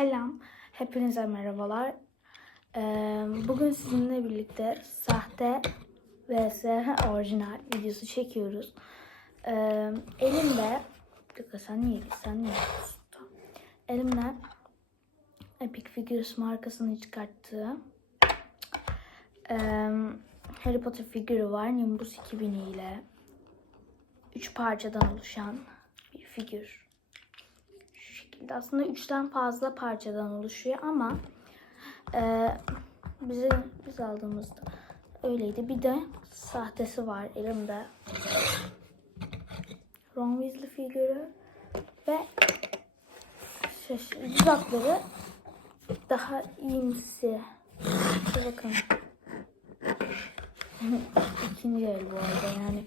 Selam, hepinize merhabalar. Ee, bugün sizinle birlikte sahte vs orijinal videosu çekiyoruz. Ee, elimde, dakika sen niye sen niye. Elimde Epic Figures markasını çıkarttığı ee, Harry Potter figürü var. Nimbus 2000 ile 3 parçadan oluşan bir figür şekilde. Aslında üçten fazla parçadan oluşuyor ama e, bize biz aldığımızda öyleydi. Bir de sahtesi var elimde. Ron Weasley figürü ve dudakları daha iyimsi. Dur bakın. İkinci el bu arada yani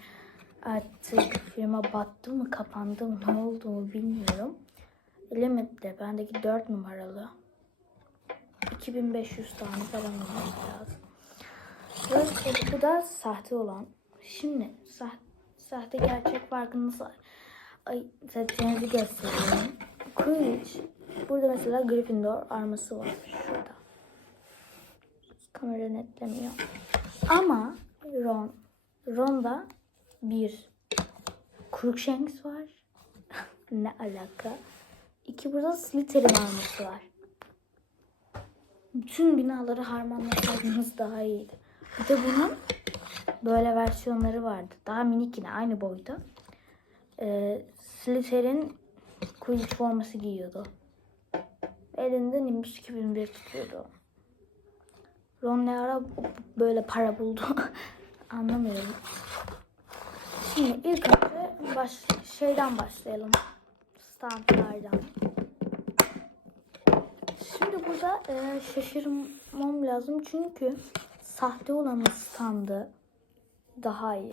artık firma battı mı kapandı mı ne oldu mu bilmiyorum. Limit'te bendeki 4 numaralı 2500 tane falan lazım. Ve bu da sahte olan. Şimdi sahte, sahte gerçek farkını nasıl ay, seçeceğinizi göstereyim. Quidditch. Burada mesela Gryffindor arması var. Şurada. Kamera netlemiyor. Ama Ron. Ron'da bir Crookshanks var. ne alaka? İki burada Slytherin arması var. Bütün binaları harmanlasaydınız daha iyiydi. Bir de bunun böyle versiyonları vardı. Daha minik yine aynı boyda. Ee, Slytherin Quidditch forması giyiyordu. Elinde Nimbus 2001 tutuyordu. Ron ne ara böyle para buldu anlamıyorum. Şimdi ilk önce baş, şeyden başlayalım. Standlardan. Şimdi burada e, şaşırmam lazım çünkü sahte olanın standı daha iyi.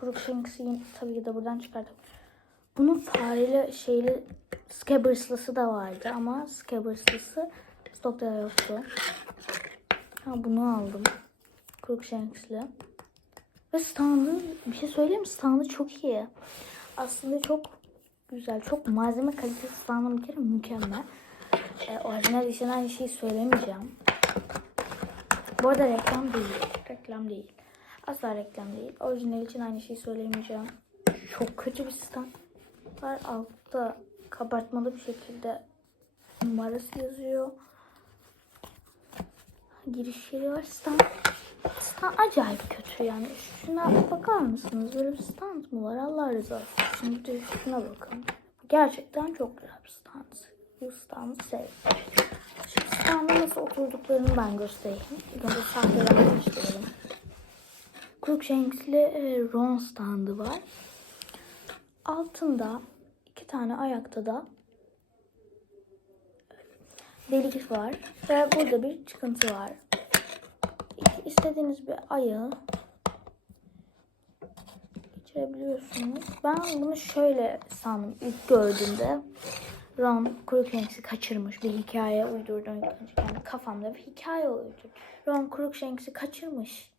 Crookshanks'ı tabii ki de buradan çıkardım. Bunun fareli şeyli Scabbers'lısı da vardı ama Scabbers'lısı stokta yoktu. Ha bunu aldım. Crookshanks'lı. Ve standı bir şey söyleyeyim mi? Standı çok iyi. Aslında çok güzel. Çok malzeme kalitesi standı bir kere mükemmel. E, orijinal için aynı şeyi söylemeyeceğim. Bu arada reklam değil. Reklam değil. Asla reklam değil. Orijinal için aynı şeyi söylemeyeceğim. Çok kötü bir stand var. Altta kabartmalı bir şekilde numarası yazıyor. Giriş yeri var. Stand, stand acayip kötü yani. Şuna bakar mısınız? Böyle bir stand mı var? Allah rızası için. Şuna bakın. Gerçekten çok güzel bir stand. Standı sevdim. Şimdi standa nasıl oturduklarını ben göstereyim. İlk önce sahteden başlayalım. Crookshanks'li e, Ron standı var. Altında iki tane ayakta da delik var. Ve burada bir çıkıntı var. İstediğiniz bir ayağı geçirebiliyorsunuz. Ben bunu şöyle sandım ilk gördüğümde. Ron Crookshanks'i kaçırmış bir hikaye uydurdum. Yani kafamda bir hikaye uydurdum. Ron Crookshanks'i kaçırmış.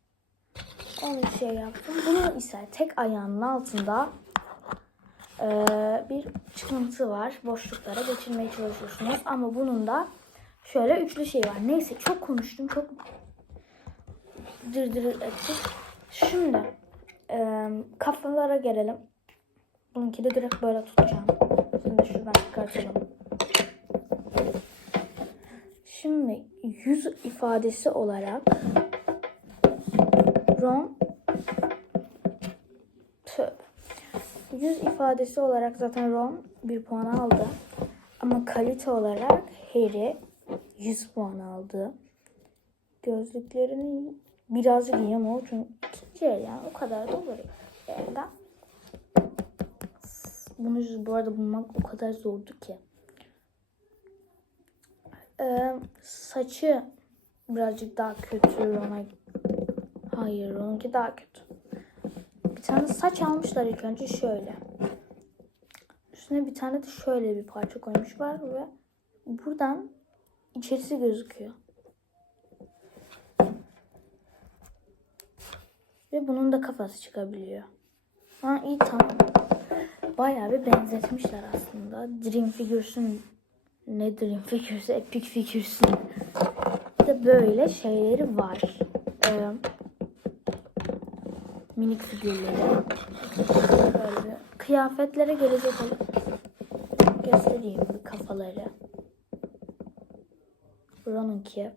Onu şey yaptım. Bunu ise tek ayağının altında eee, bir çıkıntı var. Boşluklara geçirmeye çalışıyorsunuz. Ama bunun da şöyle üçlü şey var. Neyse çok konuştum. Çok dırdır ettik. Şimdi eee kafalara gelelim. Bununki de direkt böyle tutacağım. Şimdi şuradan çıkartalım. Şimdi yüz ifadesi olarak Ron Tövbe. Yüz ifadesi olarak zaten Ron bir puan aldı. Ama kalite olarak Harry 100 puan aldı. Gözlüklerini birazcık o çünkü el yani o kadar da olur elden. Bunu bu arada bulmak o kadar zordu ki. Ee, saçı birazcık daha kötü Ron'a. Hayır Ron'unki daha kötü. Bir tane saç almışlar ilk önce şöyle. Üstüne bir tane de şöyle bir parça koymuşlar ve buradan içerisi gözüküyor. Ve bunun da kafası çıkabiliyor. Ha iyi tamam. Bayağı bir benzetmişler aslında. Dream Figures'ın ne Dream Figures'ı, Epic Figures'ın de böyle şeyleri var. Ee, minik figürleri. Böyle kıyafetlere gelecek. Göstereyim bir kafaları. Ron'unki.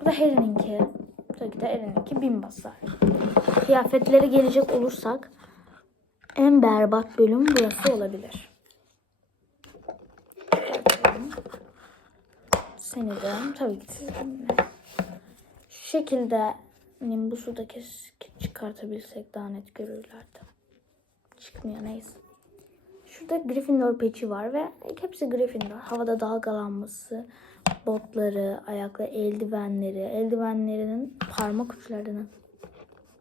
Bu da Harry'ninki. Tabii ki de Erin'inki bin basar. Kıyafetlere gelecek olursak en berbat bölüm burası olabilir. Seni de tabii ki sizinle. Şu şekilde Nimbus'u da kes, çıkartabilsek daha net görürlerdi. Çıkmıyor neyse. Şurada Gryffindor peçi var ve hepsi Gryffindor. Havada dalgalanması, botları, ayakları, eldivenleri, eldivenlerinin parmak uçlarının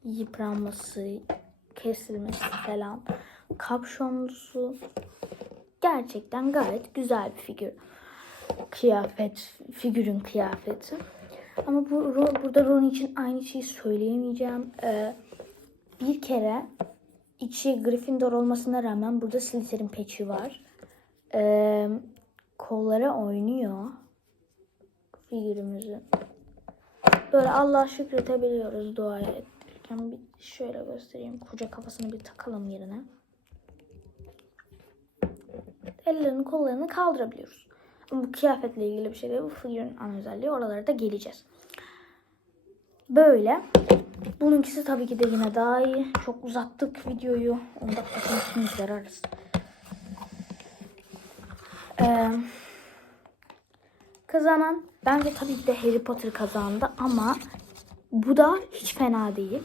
yıpranması, kesilmesi falan. Kapşonlusu gerçekten gayet güzel bir figür. Kıyafet, figürün kıyafeti. Ama bu burada Ron için aynı şeyi söyleyemeyeceğim. Ee, bir kere içi Gryffindor olmasına rağmen burada Slytherin peçi var. Ee, kolları oynuyor figürümüzün. Böyle Allah şükretebiliyoruz dua ederken. Bir şöyle göstereyim. Koca kafasını bir takalım yerine. Ellerini kollarını kaldırabiliyoruz. Ama bu kıyafetle ilgili bir şey değil. Bu figürün ana özelliği. Oralara da geleceğiz. Böyle. Bununkisi tabii ki de yine daha iyi. Çok uzattık videoyu. 10 dakikasını ikimiz ararız. Ee, kazanan bence tabii ki de Harry Potter kazandı ama bu da hiç fena değil.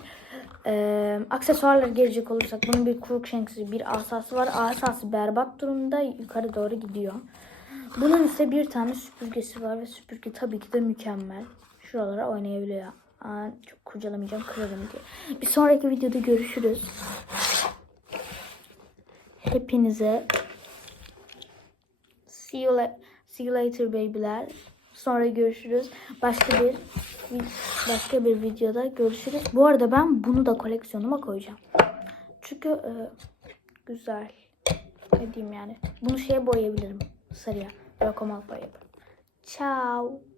Ee, aksesuarlara gelecek olursak bunun bir Crookshanks'i bir asası var. Asası berbat durumda yukarı doğru gidiyor. Bunun ise bir tane süpürgesi var ve süpürge tabii ki de mükemmel. Şuralara oynayabiliyor. Aa, çok kurcalamayacağım kırarım diye. Bir sonraki videoda görüşürüz. Hepinize see you, see you later babyler. Sonra görüşürüz. Başka bir başka bir videoda görüşürüz. Bu arada ben bunu da koleksiyonuma koyacağım. Çünkü e, güzel. Ne diyeyim yani. Bunu şeye boyayabilirim. Sarıya. Draco Malfoy yaparım. Ciao.